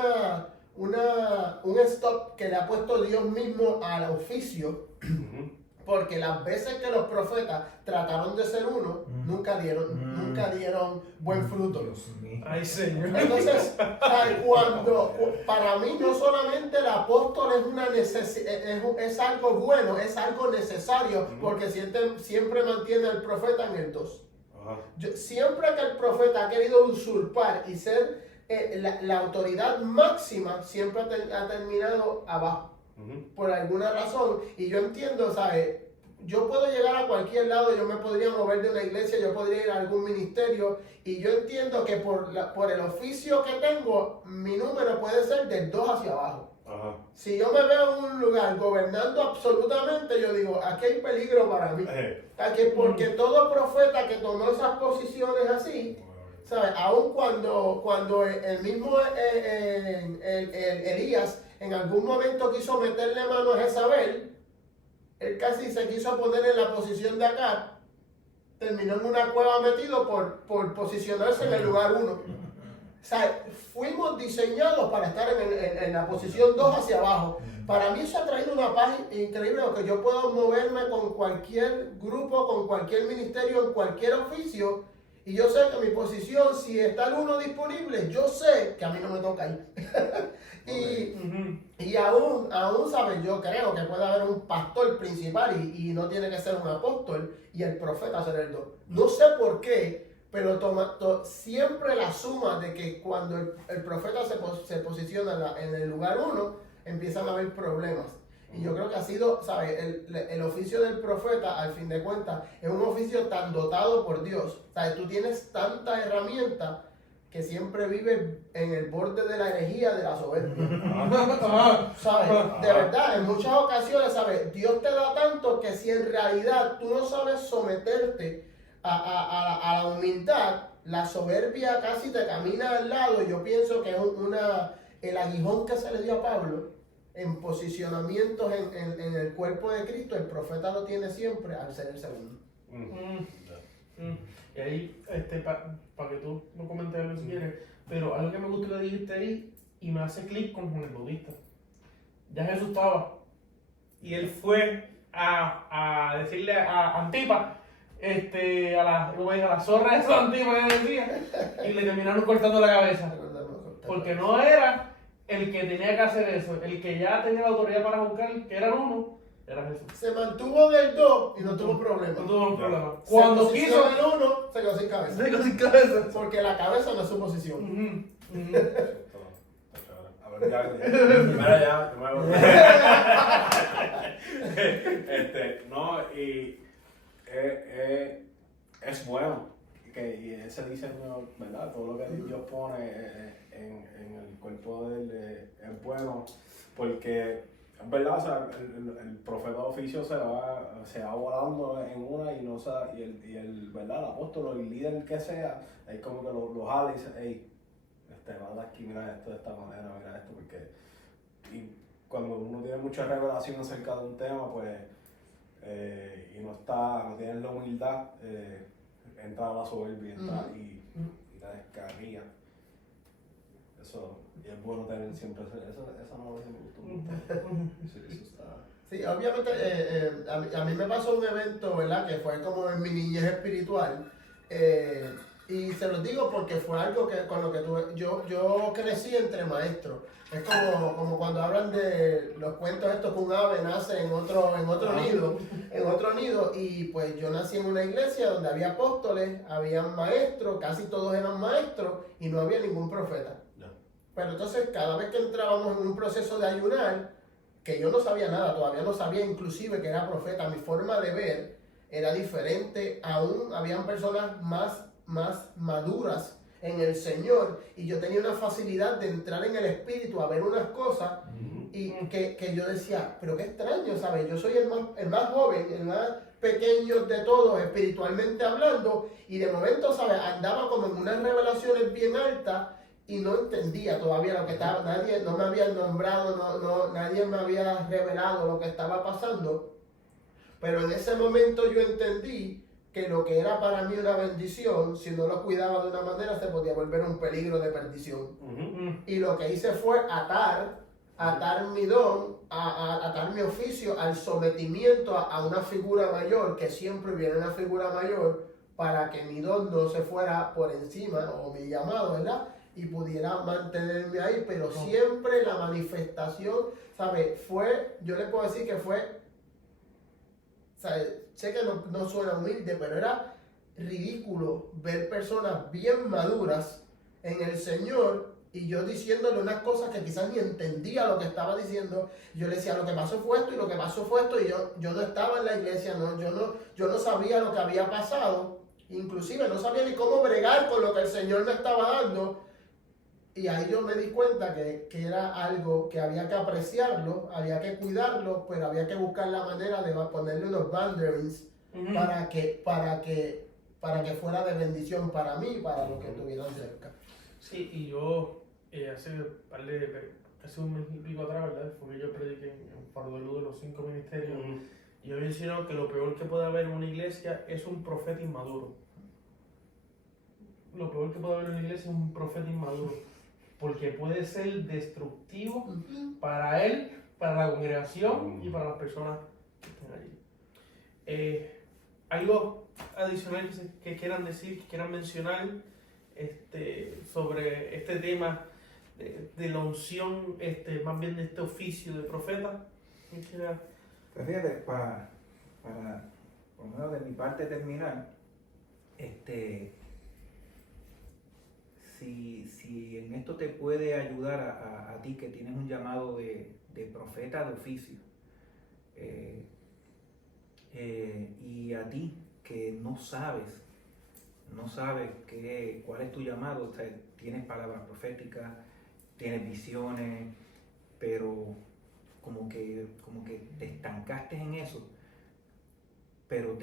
stop que le ha puesto Dios mismo al oficio, porque las veces que los profetas trataron de ser uno, nunca dieron buen fruto. Ay, Señor. Entonces, para mí no solamente el apóstol es algo bueno, es algo necesario, porque siempre mantiene al profeta en el 2. Siempre que el profeta ha querido usurpar y ser la autoridad máxima, siempre ha terminado abajo. Por alguna razón, y yo entiendo, ¿sabes? Yo puedo llegar a cualquier lado, yo me podría mover de una iglesia, yo podría ir a algún ministerio, y yo entiendo que por el oficio que tengo, mi número puede ser del 2 hacia abajo. Si yo me veo en un lugar gobernando absolutamente, yo digo, aquí hay peligro para mí. Aquí, porque todo profeta que tomó esas posiciones así, ¿sabes? Aun cuando el mismo Elías en algún momento quiso meterle mano a Jezabel, él casi se quiso poner en la posición de Acab, terminó en una cueva metido por posicionarse en el lugar 1. O sea, fuimos diseñados para estar en la posición 2 hacia abajo. Para mí eso ha traído una paz increíble, porque yo puedo moverme con cualquier grupo, con cualquier ministerio, en cualquier oficio, y yo sé que mi posición, si está el 1 disponible, yo sé que a mí no me toca ir. Y aún, ¿sabes? Yo creo que puede haber un pastor principal y no tiene que ser un apóstol, y el profeta ser el 2. No sé por qué, pero siempre la suma de que cuando el profeta se posiciona en el lugar 1, empiezan a haber problemas. Y yo creo que ha sido, ¿sabes? El oficio del profeta, al fin de cuentas, es un oficio tan dotado por Dios. ¿Sabes? Tú tienes tantas herramientas que siempre vives en el borde de la herejía, de la soberbia. ¿Sabes? De verdad, en muchas ocasiones, ¿sabes? Dios te da tanto que si en realidad tú no sabes someterte a la humildad, la soberbia casi te camina al lado. Y yo pienso que es el aguijón que se le dio a Pablo en posicionamientos en el cuerpo de Cristo, el profeta lo tiene siempre al ser el segundo. Y ahí, para que tú no comentes algo si quieres, pero algo que me gusta que dijiste ahí, y me hace clic con Juan el Bautista. Ya Jesús estaba, y él fue a decirle a Antipas, a la zorra de esa Antipas que decía, y le terminaron cortando la cabeza. Porque no era el que tenía que hacer eso, el que ya tenía la autoridad para juzgar, que era el 1, era Jesús. Se mantuvo en el 2 y no tuvo problema. No tuvo problema. Cuando quiso el 1, se quedó sin cabeza. Se quedó sin cabeza. Porque la cabeza no es su posición. A ver, ya, no, y es bueno y ese diseño, ¿verdad? Todo lo que Dios pone en el cuerpo de él es bueno, porque es verdad, o sea, el profeta de oficio se va volando en una y no sabe, y el ¿verdad? El apóstol o el líder que sea, es como que lo jala y dice, hey, va aquí, mira esto de esta manera, mira esto, porque y cuando uno tiene mucha revelación acerca de un tema, pues y no tiene la humildad, entra a la soberbia y la descarría. Eso, y es bueno tener siempre esa no me gustó mucho. Sí, eso está. Sí, obviamente a mí me pasó un evento, ¿verdad? Que fue como en mi niñez espiritual. Y se los digo porque fue algo que con lo que tuve, yo crecí entre maestros. Es como cuando hablan de los cuentos estos que un ave nace en otro nido, y pues yo nací en una iglesia donde había apóstoles, había maestros, casi todos eran maestros y no había ningún profeta. Pero entonces cada vez que entrábamos en un proceso de ayunar, que yo no sabía nada, todavía no sabía inclusive que era profeta, mi forma de ver era diferente, aún habían personas más maduras en el Señor, y yo tenía una facilidad de entrar en el Espíritu a ver unas cosas y que yo decía, pero qué extraño, ¿sabes? Yo soy el más joven, el más pequeño de todos, espiritualmente hablando, y de momento, ¿sabes? Andaba como en unas revelaciones bien altas y no entendía todavía lo que estaba, nadie no me había nombrado, nadie me había revelado lo que estaba pasando, pero en ese momento yo entendí que lo que era para mí una bendición, si no lo cuidaba de una manera, se podía volver un peligro de perdición. Y lo que hice fue atar mi don, atar mi oficio al sometimiento a una figura mayor, que siempre viene una figura mayor, para que mi don no se fuera por encima, o mi llamado, ¿verdad? Y pudiera mantenerme ahí, pero siempre la manifestación, ¿sabes? Yo le puedo decir que fue, ¿sabes? Sé que no suena humilde, pero era ridículo ver personas bien maduras en el Señor y yo diciéndole unas cosas que quizás ni entendía lo que estaba diciendo. Yo le decía, lo que pasó fue esto y lo que pasó fue esto, y yo no estaba en la iglesia, yo no sabía lo que había pasado, inclusive no sabía ni cómo bregar con lo que el Señor me estaba dando. Y ahí yo me di cuenta que era algo que había que apreciarlo, había que cuidarlo, pero había que buscar la manera de ponerle unos boundaries para que fuera de bendición para mí y para los que estuvieran cerca. Sí, y yo hace un mes y pico atrás, ¿verdad? Fue que yo prediqué en Faro de Luz de los 5 ministerios. Y yo mencioné que lo peor que puede haber en una iglesia es un profeta inmaduro. Lo peor que puede haber en una iglesia es un profeta inmaduro. Porque puede ser destructivo para él, para la congregación y para las personas que estén allí. ¿Algo adicional que quieran decir, que quieran mencionar sobre este tema de la unción, más bien de este oficio de profeta? Pues fíjate, para por lo menos de mi parte terminar, si en esto te puede ayudar a ti que tienes un llamado de profeta de oficio, y a ti que no sabes cuál es tu llamado, o sea, tienes palabras proféticas, tienes visiones, pero como que te estancaste en eso, pero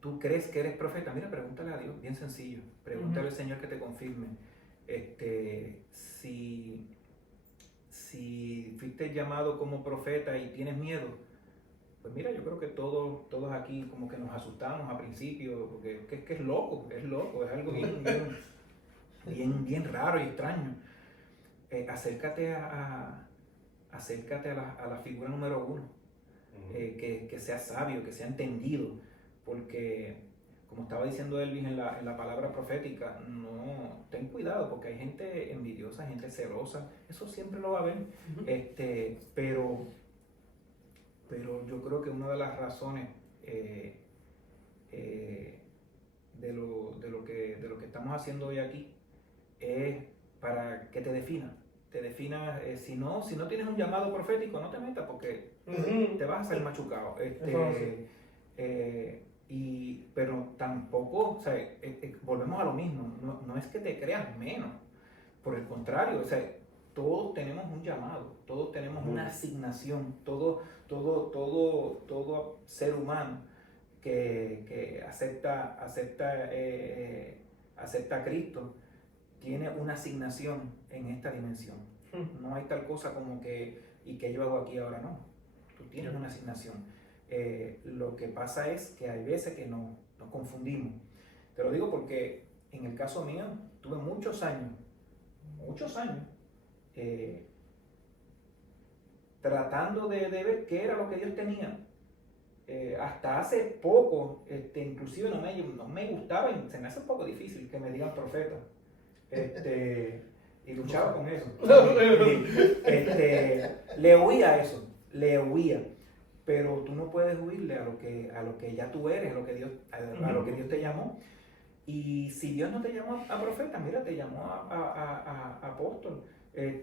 tú crees que eres profeta. Mira, pregúntale a Dios, bien sencillo, pregúntale al Señor que te confirme. Si fuiste llamado como profeta y tienes miedo, pues mira, yo creo que todos aquí como que nos asustamos al principio, porque es loco, es algo bien raro y extraño. Acércate a la figura número 1, que sea sabio, que sea entendido, porque como estaba diciendo Elvis en la palabra profética, no, ten cuidado, porque hay gente envidiosa, gente celosa, eso siempre lo va a haber, pero yo creo que una de las razones de lo que estamos haciendo hoy aquí es para que te definas. Si no tienes un llamado profético, no te metas, porque te vas a hacer machucado. Pero tampoco, o sea, volvemos a lo mismo, no es que te creas menos, por el contrario, o sea, todos tenemos un llamado, todos tenemos una asignación, todo ser humano que acepta a Cristo tiene una asignación en esta dimensión. No hay tal cosa como que, ¿y qué yo hago aquí ahora? No, tú tienes una asignación. Lo que pasa es que hay veces que nos confundimos. Te lo digo porque en el caso mío tuve muchos años tratando de ver qué era lo que Dios tenía hasta hace poco, inclusive no me gustaba, y se me hace un poco difícil que me digan profeta. Y luchaba con eso. Le huía eso, le huía. Pero tú no puedes huirle a lo que ya tú eres, a lo que Dios te llamó. Y si Dios no te llamó a profeta, mira, te llamó a apóstol.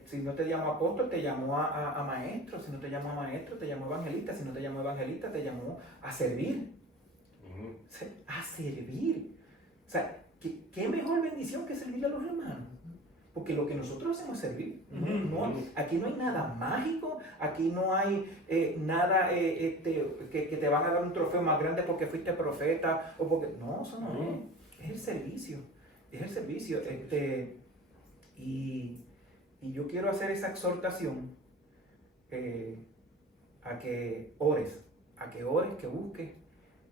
Si no te llamó apóstol, te llamó a maestro. Si no te llamó a maestro, te llamó evangelista. Si no te llamó evangelista, te llamó a servir. A servir. O sea, ¿qué mejor bendición que servir a los hermanos? Porque lo que nosotros hacemos es servir. Aquí no hay nada mágico, aquí no hay nada que te van a dar un trofeo más grande porque fuiste profeta o porque... No, eso no es el servicio. Es el servicio. Y yo quiero hacer esa exhortación a que ores, que busques,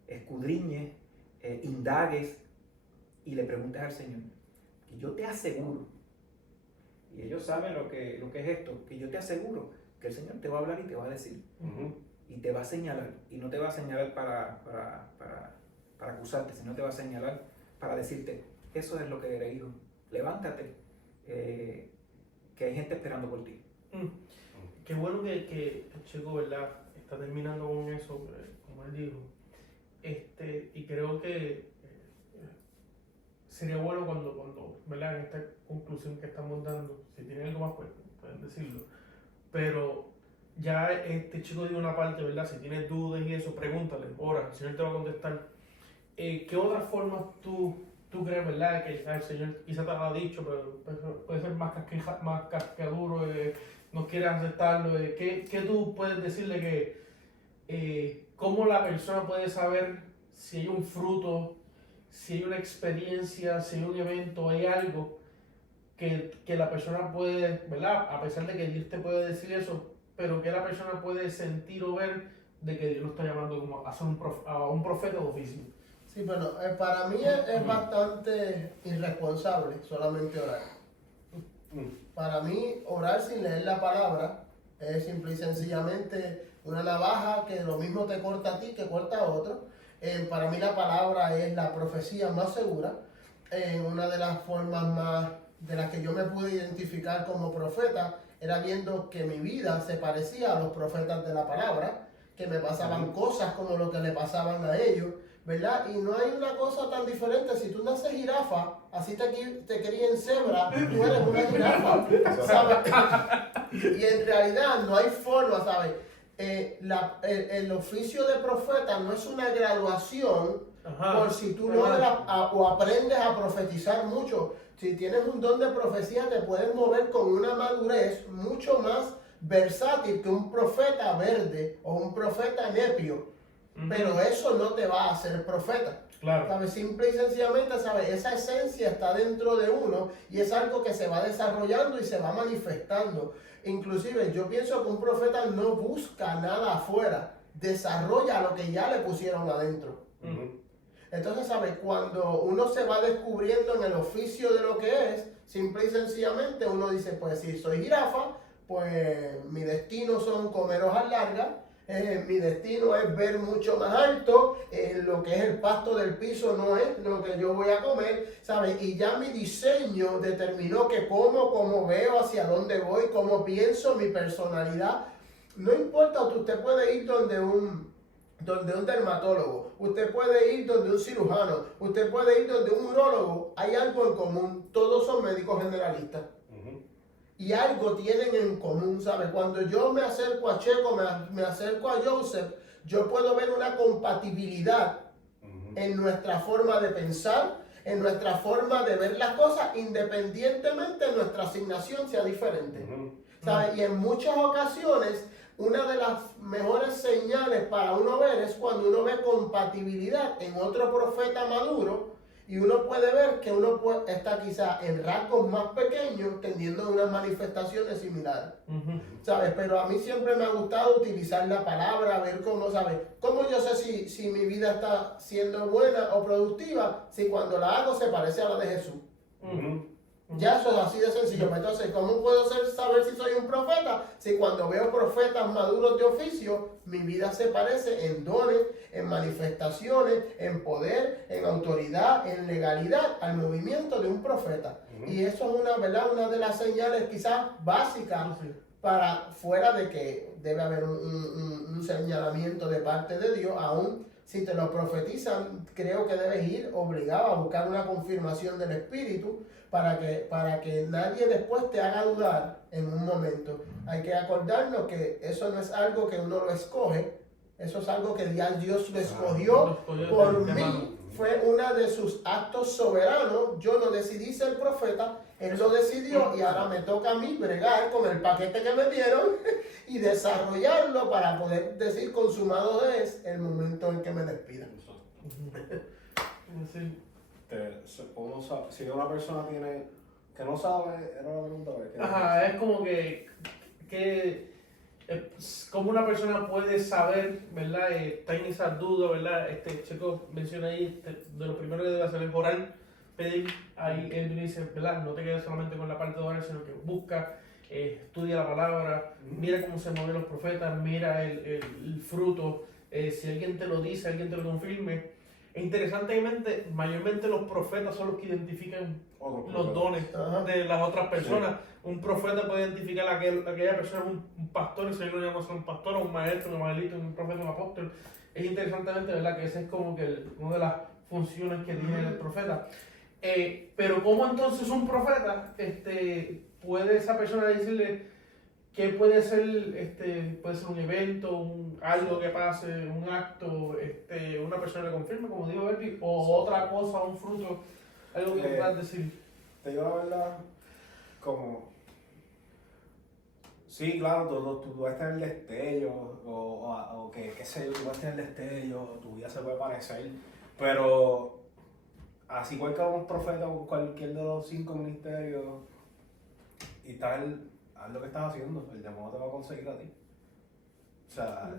escudriñes, indagues y le preguntes al Señor. Y yo te aseguro, y ellos saben lo que es esto, que yo te aseguro que el Señor te va a hablar y te va a decir. Y te va a señalar. Y no te va a señalar para acusarte, sino te va a señalar para decirte, eso es lo que eres, hijo. Levántate, que hay gente esperando por ti. Qué bueno que el chico, ¿verdad?, está terminando con eso, como él dijo. Y creo que sería bueno cuando, ¿verdad?, en esta conclusión que estamos dando, si tienen algo más, pues pueden decirlo. Pero ya este chico dio una parte, ¿verdad? Si tienes dudas y eso, pregúntale, ora, el Señor te va a contestar. ¿Qué otras formas tú crees, ¿verdad?, que el Señor quizá te lo ha dicho, pero puede ser más cascaduro, no quieres aceptarlo? ¿Qué tú puedes decirle que cómo la persona puede saber si hay un fruto, si hay una experiencia, si hay un evento, hay algo que la persona puede, ¿verdad?, a pesar de que Dios te puede decir eso, pero que la persona puede sentir o ver de que Dios lo está llamando como a ser un profeta de oficio? Sí, bueno, para mí es bastante irresponsable solamente orar. Para mí, orar sin leer la palabra es simple y sencillamente una navaja que lo mismo te corta a ti que corta a otro. Para mí la palabra es la profecía más segura. Una de las formas más de las que yo me pude identificar como profeta era viendo que mi vida se parecía a los profetas de la palabra, que me pasaban cosas como lo que le pasaban a ellos, ¿verdad? Y no hay una cosa tan diferente. Si tú naces jirafa, así te crían cebra, tú eres una jirafa, ¿sabes? Y en realidad no hay forma, ¿sabes? El oficio de profeta no es una graduación por si tú logras o aprendes a profetizar mucho. Si tienes un don de profecía, te puedes mover con una madurez mucho más versátil que un profeta verde o un profeta nepio. Pero eso no te va a hacer profeta. Claro. ¿Sabes? Simple y sencillamente, ¿sabes? Esa esencia está dentro de uno y es algo que se va desarrollando y se va manifestando. Inclusive yo pienso que un profeta no busca nada afuera, desarrolla lo que ya le pusieron adentro. Entonces, ¿sabes? Cuando uno se va descubriendo en el oficio de lo que es, simple y sencillamente uno dice, pues si soy jirafa, pues mi destino son comer hojas largas, mi destino es ver mucho más alto, lo que es el pasto del piso no es lo que yo voy a comer, ¿sabes? Y ya mi diseño determinó que como, cómo veo, hacia dónde voy, cómo pienso, mi personalidad. No importa, usted puede ir donde un dermatólogo, usted puede ir donde un cirujano, usted puede ir donde un urólogo. Hay algo en común, todos son médicos generalistas. Y algo tienen en común, ¿sabes? Cuando yo me acerco a Checo, me acerco a Joseph, yo puedo ver una compatibilidad en nuestra forma de pensar, en nuestra forma de ver las cosas, independientemente de nuestra asignación sea diferente. ¿Sabes? Y en muchas ocasiones, una de las mejores señales para uno ver es cuando uno ve compatibilidad en otro profeta maduro. Y uno puede ver que uno está quizá en rasgos más pequeños tendiendo unas manifestaciones similares. ¿Sabes? Pero a mí siempre me ha gustado utilizar la palabra, ver cómo, ¿sabes? ¿Cómo yo sé si mi vida está siendo buena o productiva? Si cuando la hago se parece a la de Jesús. Ya eso es así de sencillo. Pues entonces, ¿cómo puedo saber si soy un profeta? Si cuando veo profetas maduros de oficio, mi vida se parece en dones, en manifestaciones, en poder, en autoridad, en legalidad al movimiento de un profeta. Y eso es una de las señales quizás básicas para fuera de que debe haber un señalamiento de parte de Dios, aún si te lo profetizan, creo que debes ir obligado a buscar una confirmación del Espíritu para que nadie después te haga dudar en un momento. Hay que acordarnos que eso no es algo que uno lo escoge, eso es algo que ya Dios lo escogió por mí. Fue uno de sus actos soberanos. Yo no decidí ser profeta, Él lo decidió y ahora me toca a mí bregar con el paquete que me dieron y desarrollarlo para poder decir consumado es el momento en que me despidan. Sí. Si una persona tiene que no sabe, era la pregunta. Ajá, es como que como una persona puede saber, ¿verdad? Está en esa duda, ¿verdad? Checo menciona ahí, de lo primero que debe hacer es orar, pedir. Ahí él dice, ¿verdad? No te quedes solamente con la parte de orar, sino que busca, estudia la palabra, mira cómo se mueven los profetas, mira el fruto. Si alguien te lo dice, alguien te lo confirme. E interesantemente, mayormente los profetas son los que identifican los dones de las otras personas. Sí. Un profeta puede identificar a aquella persona, un pastor, si lo llama un pastor, un maestro, un evangelista, un profeta, un apóstol. Es interesantemente, ¿verdad? Que esa es como que una de las funciones que tiene el profeta. Pero ¿cómo entonces un profeta puede esa persona decirle que puede ser un evento, algo que pase, un acto, una persona le confirme, como dijo Bertie, o otra cosa, un fruto, algo que puedas decir? Te digo la verdad, sí, claro, tú puedes tener destello, o qué sé yo, tú puedes tener destello, tu vida se puede parecer, pero así cualquier profeta o cualquier de los 5 ministerios y tal, haz lo que estás haciendo, el llamado te va a conseguir a ti. O sea,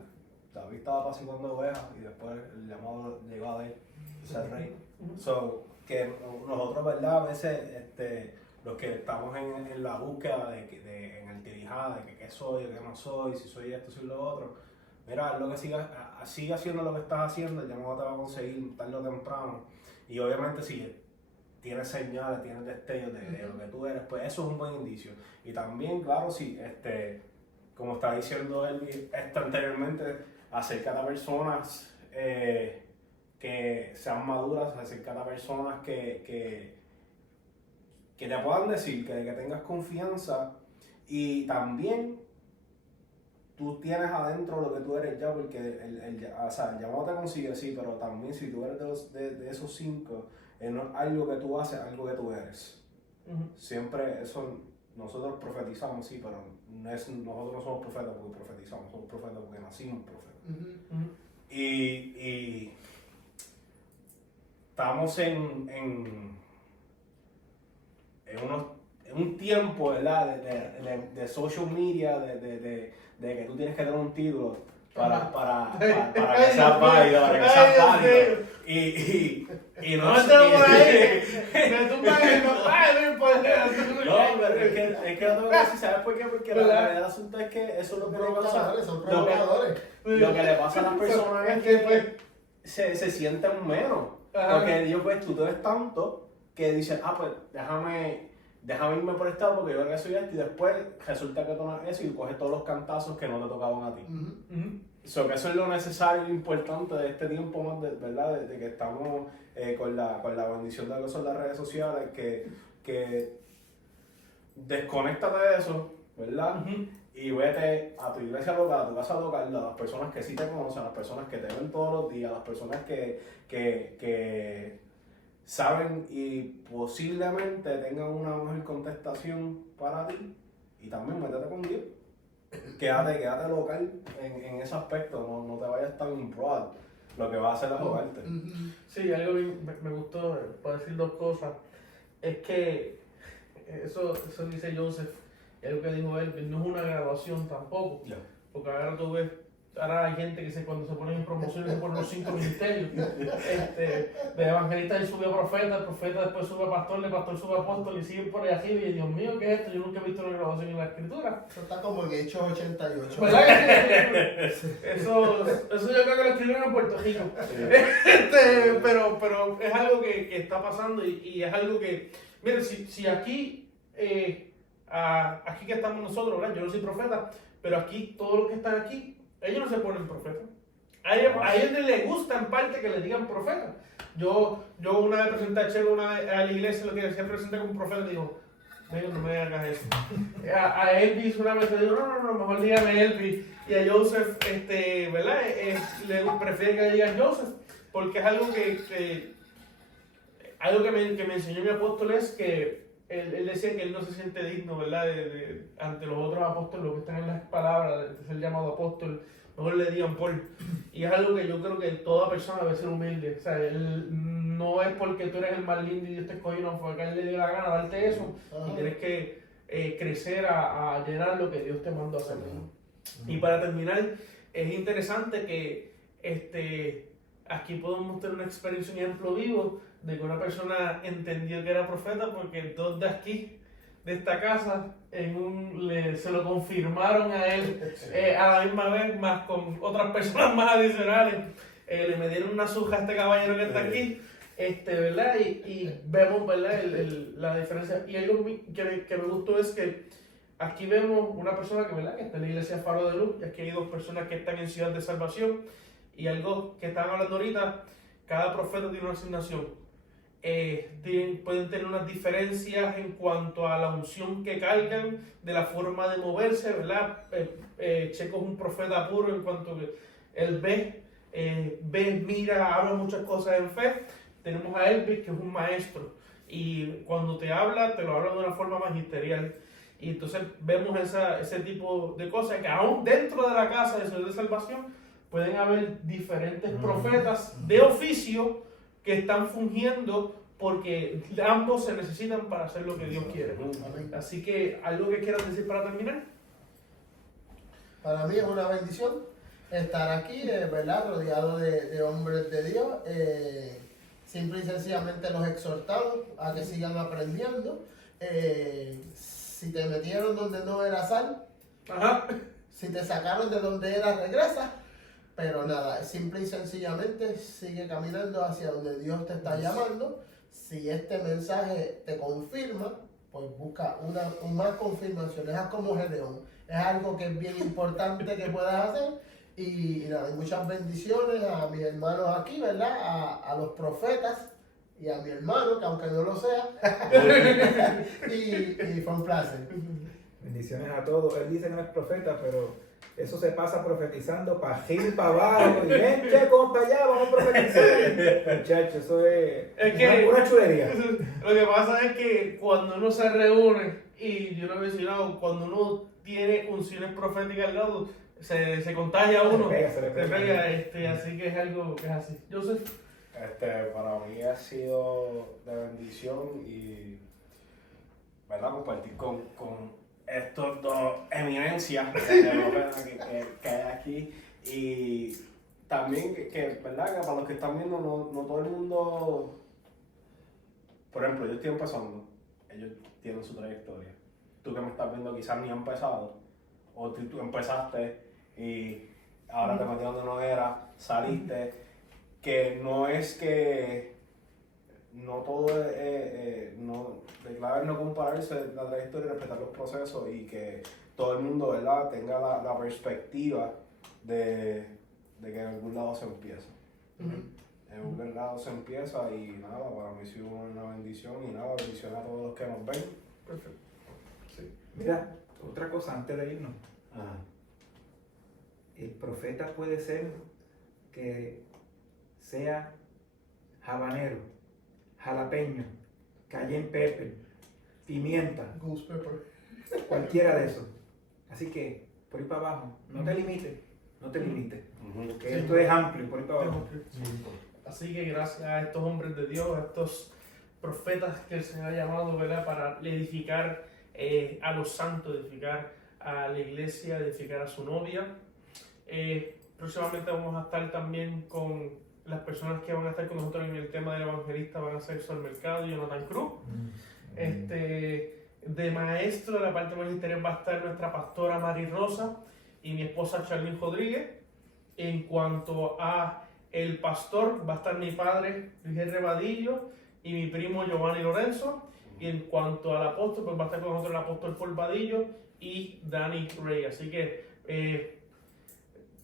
David estaba apaciguando ovejas y después el llamado llegó a él, ser rey. So, que nosotros, ¿verdad? A veces, los que estamos en la búsqueda en el tirijá, de que qué soy, qué no soy, si soy esto, soy lo otro, mira, lo que sigue haciendo lo que estás haciendo, el llamado te va a conseguir tarde o temprano. Y obviamente si tienes señales, tienes destellos de lo que tú eres, pues eso es un buen indicio. Y también, claro, si, como está diciendo él anteriormente, acércate a personas que sean maduras, acércate a personas que te puedan decir, que tengas confianza, y también tú tienes adentro lo que tú eres ya, porque el llamado te consigue, sí, pero también si tú eres de esos 5, no es algo que tú haces, algo que tú eres. Siempre eso, nosotros profetizamos, sí, pero nosotros no somos profetas porque profetizamos, somos profetas porque nacimos profetas. Y estamos en un tiempo, ¿verdad? de social media, de que tú tienes que tener un título para que seas válido, para que seas válido. Y no sé. No, pero es que no tengo que decir, ¿sabes por qué? Porque la realidad del asunto es que eso es lo que le pasa. Lo que le pasa a las personas es que pues, se sienten menos. Porque Dios, pues tú te ves tanto que dicen, pues déjame irme por este lado porque yo creo que soy esto, y después resulta que tú no eres eso y coges todos los cantazos que no te tocaban a ti. So, que eso es lo necesario e importante de este tiempo más, ¿verdad? De que estamos con la bendición de lo que son las redes sociales, que desconéctate de eso, ¿verdad? Y vete a tu iglesia local, a tu casa local, a las personas que sí te conocen, a las personas que te ven todos los días, a las personas que saben y posiblemente tengan una mejor contestación para ti, y también métete con Dios. Quédate local en ese aspecto, no te vayas tan broad, lo que va a hacer es jugarte. Sí, algo me gustó, para decir 2 cosas, es que eso dice Joseph, y algo que dijo él, no es una graduación tampoco, porque ahora tú ves ahora hay gente que cuando se ponen en promociones se ponen los 5 ministerios. De evangelista él sube a profeta, el profeta después sube a pastor, el pastor sube a apóstol y siguen por ahí arriba. Y Dios mío, ¿qué es esto? Yo nunca he visto una grabación en la escritura. Eso está como en Hechos 88. ¿Verdad que eso yo creo que lo escribieron en Puerto Rico? Pero es algo que está pasando y es algo que, miren, si aquí, aquí que estamos nosotros, ¿verdad? Yo no soy profeta, pero aquí, todos los que están aquí, ellos no se ponen profeta. A ellos les gusta en parte que le digan profeta. Yo una vez presenté a Chelo a la iglesia, lo que siempre presenté como profeta, y digo, no me hagas eso. A Elvis una vez le digo, no, mejor dígame Elvis. Y a Joseph, ¿verdad? Le prefiero que le digan Joseph, porque es algo que me enseñó mi apóstol es que él decía que él no se siente digno, ¿verdad? Ante los otros apóstoles, los que están en las palabras, de ser llamado apóstol, mejor le digan Paul. Y es algo que yo creo que toda persona debe ser humilde. O sea, no es porque tú eres el más lindo y Dios te escogió, no fue que a él le dio la gana darte eso. Y tienes que crecer a llenar lo que Dios te mandó a hacer. Y para terminar, es interesante que aquí podemos tener una experiencia, un ejemplo vivo de que una persona entendió que era profeta porque dos de aquí, de esta casa, se lo confirmaron a él a la misma vez, más con otras personas más adicionales. Le me dieron una suja a este caballero que está aquí, ¿verdad? Y vemos, ¿verdad? La diferencia. Y algo que me gustó es que aquí vemos una persona ¿verdad? Que está en la iglesia Faro de Luz, y aquí hay dos personas que están en Ciudad de Salvación. Y algo que estaban hablando ahorita, cada profeta tiene una asignación. Pueden tener unas diferencias en cuanto a la unción que cargan, de la forma de moverse, ¿verdad? Checo es un profeta puro en cuanto que él ve, mira, habla muchas cosas en fe. Tenemos a Elvis, que es un maestro, y cuando te habla, te lo habla de una forma magisterial. Y entonces vemos ese tipo de cosas que aún dentro de la casa de Ciudad de Salvación pueden haber diferentes profetas de oficio que están fungiendo porque ambos se necesitan para hacer lo que Dios quiere. Así que, ¿algo que quieras decir para terminar? Para mí es una bendición estar aquí, ¿verdad? Rodeado de hombres de Dios. Simple y sencillamente los exhortamos a que sigan aprendiendo. Si te metieron donde no era sal, si te sacaron de donde era, regresa. Pero nada, simple y sencillamente sigue caminando hacia donde Dios te está llamando. Si este mensaje te confirma, pues busca más confirmaciones. Haz como Gedeón. Es algo que es bien importante que puedas hacer. Y nada, muchas bendiciones a mis hermanos aquí, ¿verdad? A los profetas y a mi hermano, que aunque no lo sea. y fue un placer. Bendiciones a todos. Él dice que no es profeta, pero eso se pasa profetizando para arriba y para abajo. Y ven, chicos, para allá, vamos a profetizar. Muchachos, eso es una chulería. Lo que pasa es que cuando uno se reúne, y yo lo he mencionado, cuando uno tiene unciones proféticas al lado, se contagia uno. Se le pega, así que es algo que es así. Joseph. Para mí ha sido de bendición y, ¿verdad? Compartir con estos dos eminencias que hay aquí, y también que, ¿verdad? Que para los que están viendo, no todo el mundo, por ejemplo, yo estoy empezando, ellos tienen su trayectoria. Tú que me estás viendo quizás ni has empezado, o tú empezaste y ahora te metiste donde no era, saliste, que no es que no todo de clave no compararse la trayectoria y respetar los procesos, y que todo el mundo, ¿verdad?, tenga la perspectiva de que en algún lado se empieza. En algún lado se empieza, y nada, para mí sí una bendición, y nada, bendición a todos los que nos ven. Perfecto. Sí. Mira, otra cosa antes de irnos. El profeta puede ser que sea habanero, jalapeño, cayenne pepper, pimienta, Goose pepper. cualquiera de esos. Así que, por ahí para abajo, no te limites, que esto es amplio, por ahí para abajo. Así que gracias a estos hombres de Dios, a estos profetas que el Señor ha llamado, ¿verdad?, para edificar a los santos, edificar a la iglesia, edificar a su novia. Próximamente vamos a estar también con las personas que van a estar con nosotros en el tema del evangelista, van a ser Sol Mercado y Jonathan Cruz. De maestro de la parte magisterial va a estar nuestra pastora Mari Rosa y mi esposa Charlene Rodríguez. En cuanto a el pastor, va a estar mi padre Luis R. Vadillo y mi primo Giovanni Lorenzo. Y en cuanto al apóstol, pues va a estar con nosotros el apóstol Paul Vadillo y Danny Ray. Así que,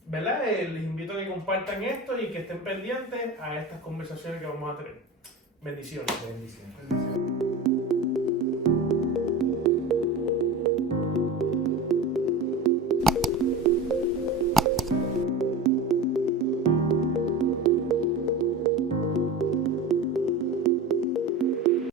¿verdad? Les invito a que compartan esto y que estén pendientes a estas conversaciones que vamos a tener. Bendiciones. Bendiciones. Bendiciones.